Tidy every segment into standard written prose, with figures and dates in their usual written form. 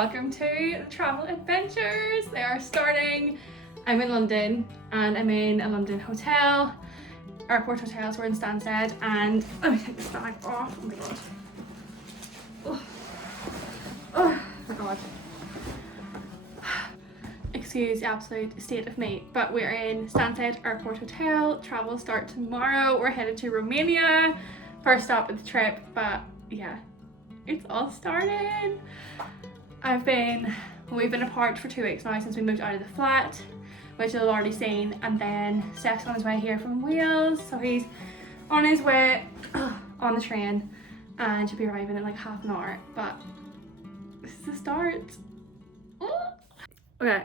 welcome to the travel adventures. They are starting. I'm in London and I'm in a London hotel, airport hotel, so we're in Stansted, and let me take this bag off. Oh my god. Oh my god. Excuse the absolute state of me, but we're in Stansted Airport Hotel. Travel start tomorrow. We're headed to Romania. First stop of the trip, but yeah, it's all started. We've been apart for 2 weeks now since we moved out of the flat, which you'll already seen, and then Steph's on his way here from Wales, so he's on his way on the train and should be arriving in like half an hour, but this is the start. Okay.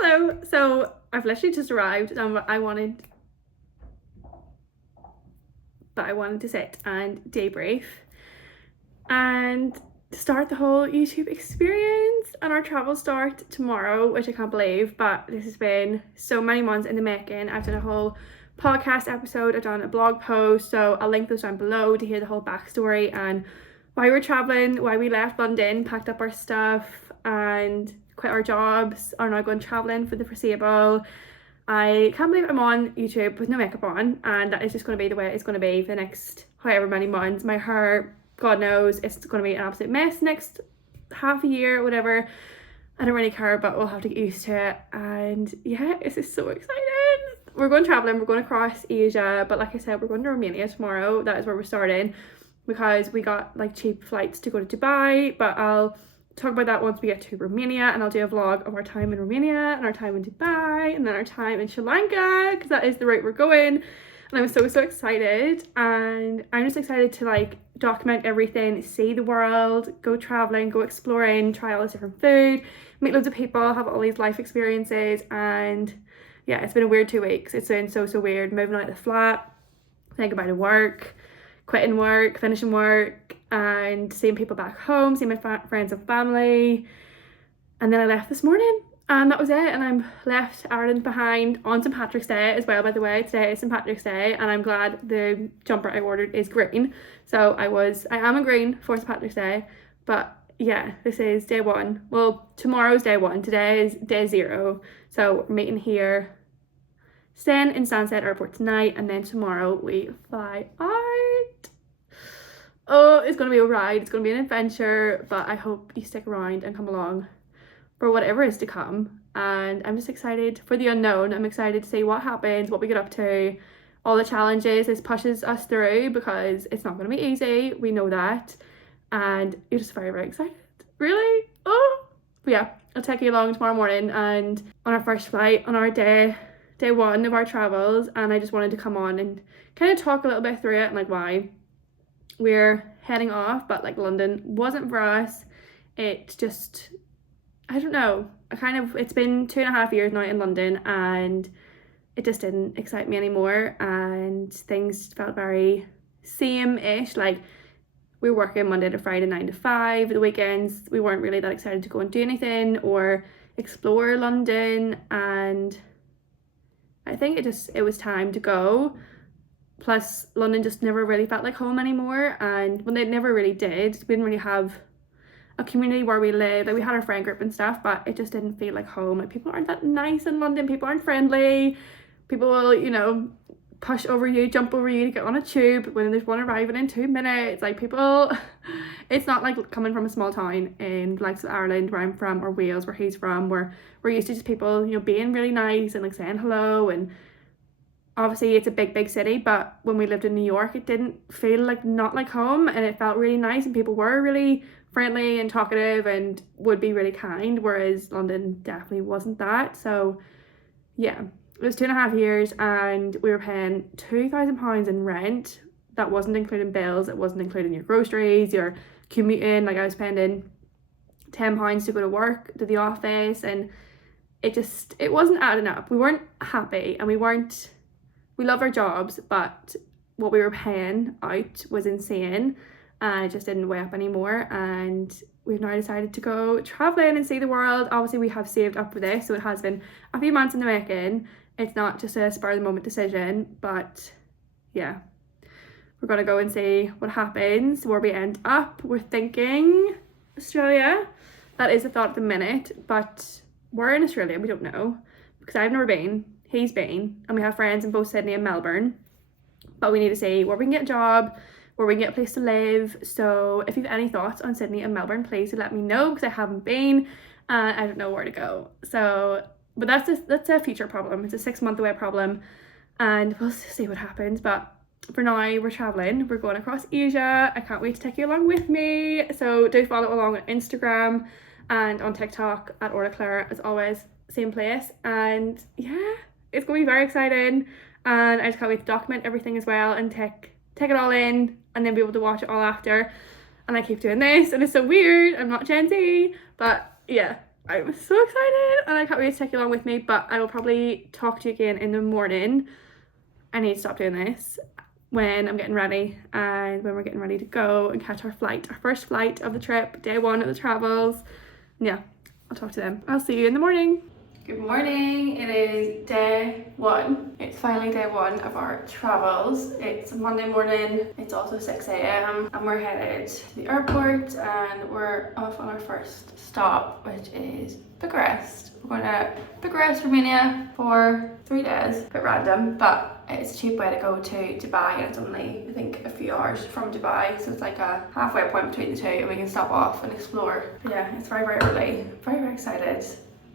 Hello. So I've literally just arrived and I wanted to sit and debrief and start the whole YouTube experience, and our travel start tomorrow, which I can't believe, but this has been so many months in the making. I've done a whole podcast episode, I've done a blog post, so I'll link those down below to hear the whole backstory and why we're traveling, why we left London, packed up our stuff and quit our jobs, are now going traveling for the foreseeable. I can't believe I'm on YouTube with no makeup on, and that is just going to be the way it's going to be for the next however many months. My hair, God knows, it's going to be an absolute mess next half a year or whatever. I don't really care, but we'll have to get used to it. And yeah, this is so exciting. We're going traveling, we're going across Asia, but like I said, we're going to Romania tomorrow. That is where we're starting, because we got like cheap flights to go to Dubai, but I'll talk about that once we get to Romania, and I'll do a vlog of our time in Romania and our time in Dubai and then our time in Sri Lanka, because that is the route we're going. And I'm so excited, and I'm just excited to like document everything, see the world, go traveling, go exploring, try all this different food, meet loads of people, have all these life experiences. And yeah, it's been a weird 2 weeks. It's been so weird, moving out of the flat, saying goodbye to work, quitting work, finishing work, and seeing people back home, seeing my friends and family. And then I left this morning, and that was it. And I'm left Ireland behind on St. Patrick's Day as well, by the way. Today is St. Patrick's Day, and I'm glad the jumper I ordered is green. So I am in green for St. Patrick's Day. But yeah, this is day one. Well, tomorrow's day one. Today is day 0. So we're meeting here, staying in Stansted Airport tonight, and then tomorrow we fly out. Oh, it's going to be a ride. It's going to be an adventure, but I hope you stick around and come along for whatever is to come. And I'm just excited for the unknown. I'm excited to see what happens, what we get up to, all the challenges this pushes us through, because it's not going to be easy. We know that. And you're just very excited. Really? Oh! But yeah, I'll take you along tomorrow morning and on our first flight, on our day 1 of our travels. And I just wanted to come on and kind of talk a little bit through it and like why we're heading off. But like London wasn't for us. It just, I don't know, it's been 2.5 years now in London, and it just didn't excite me anymore, and things felt very same-ish. Like, we were working Monday to Friday 9 to 5. The weekends we weren't really that excited to go and do anything or explore London, and I think it was time to go. Plus London just never really felt like home anymore, and when it never really did. We didn't really have a community where we lived. Like, we had our friend group and stuff, but it just didn't feel like home. Like, people aren't that nice in London. People aren't friendly. People will, you know, push over you, jump over you to get on a tube when there's one arriving in 2 minutes. Like, people, it's not like coming from a small town in the likes of Ireland where I'm from, or Wales where he's from, where we're used to just people, you know, being really nice and like saying hello. And obviously it's a big city, but when we lived in New York, it didn't feel like, not like home, and it felt really nice, and people were really friendly and talkative and would be really kind, whereas London definitely wasn't that. So yeah, it was 2.5 years, and we were paying £2,000 in rent. That wasn't including bills, it wasn't including your groceries, your commuting. Like, I was spending £10 to go to work, to the office, and it wasn't adding up. We weren't happy, and we loved our jobs, but what we were paying out was insane, and it just didn't weigh up anymore. And we've now decided to go traveling and see the world. Obviously we have saved up for this, so it has been a few months in the making. It's not just a spur of the moment decision, but yeah, we're gonna go and see what happens, where we end up. We're thinking Australia, That is a thought at the minute, but we're in Australia, we don't know, because I've never been, he's been, and we have friends in both Sydney and Melbourne, but we need to see where we can get a job, where we can get a place to live. So if you have any thoughts on Sydney and Melbourne, please do let me know, because I haven't been and I don't know where to go. So, but that's a future problem. It's a 6-month away problem, and we'll see what happens. But for now, we're traveling. We're going across Asia. I can't wait to take you along with me. So do follow along on Instagram and on TikTok at Orla Claire, as always, same place. And yeah, it's going to be very exciting, and I just can't wait to document everything as well and take it all in, and then be able to watch it all after. And I keep doing this, and it's so weird. I'm not Gen Z, but yeah, I'm so excited, and I can't wait to take you along with me. But I will probably talk to you again in the morning. I need to stop doing this when I'm getting ready, and when we're getting ready to go and catch our first flight of the trip, day 1 of the travels. Yeah, I'll talk to them. I'll see you in the morning. Good morning, it is day 1. It's finally day 1 of our travels. It's Monday morning, it's also 6 a.m. and we're headed to the airport, and we're off on our first stop, which is Bucharest. We're going to Bucharest, Romania for 3 days. A bit random, but it's a cheap way to go to Dubai, and it's only, I think, a few hours from Dubai, so it's like a halfway point between the two, and we can stop off and explore. But yeah, it's very, very early. Very excited,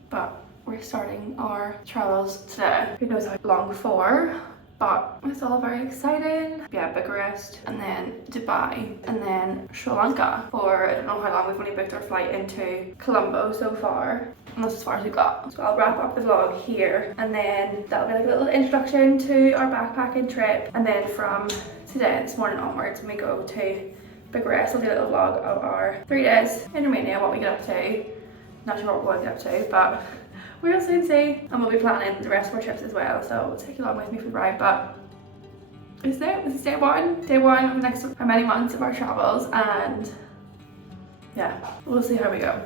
but we're starting our travels today. Who knows how long for, but it's all very exciting. Yeah, Bucharest, and then Dubai, and then Sri Lanka for, I don't know how long. We've only booked our flight into Colombo so far, and that's as far as we've got. So I'll wrap up the vlog here, and then that'll be like a little introduction to our backpacking trip. And then from today, this morning onwards, when we go to Bucharest, we'll do a little vlog of our 3 days in Romania, what we get up to. Not sure what we'll get up to, but we'll soon see, and we'll be planning the rest of our trips as well, so take you along with me for the ride. But this is day 1 of the next how many months of our travels, and yeah, we'll see how we go.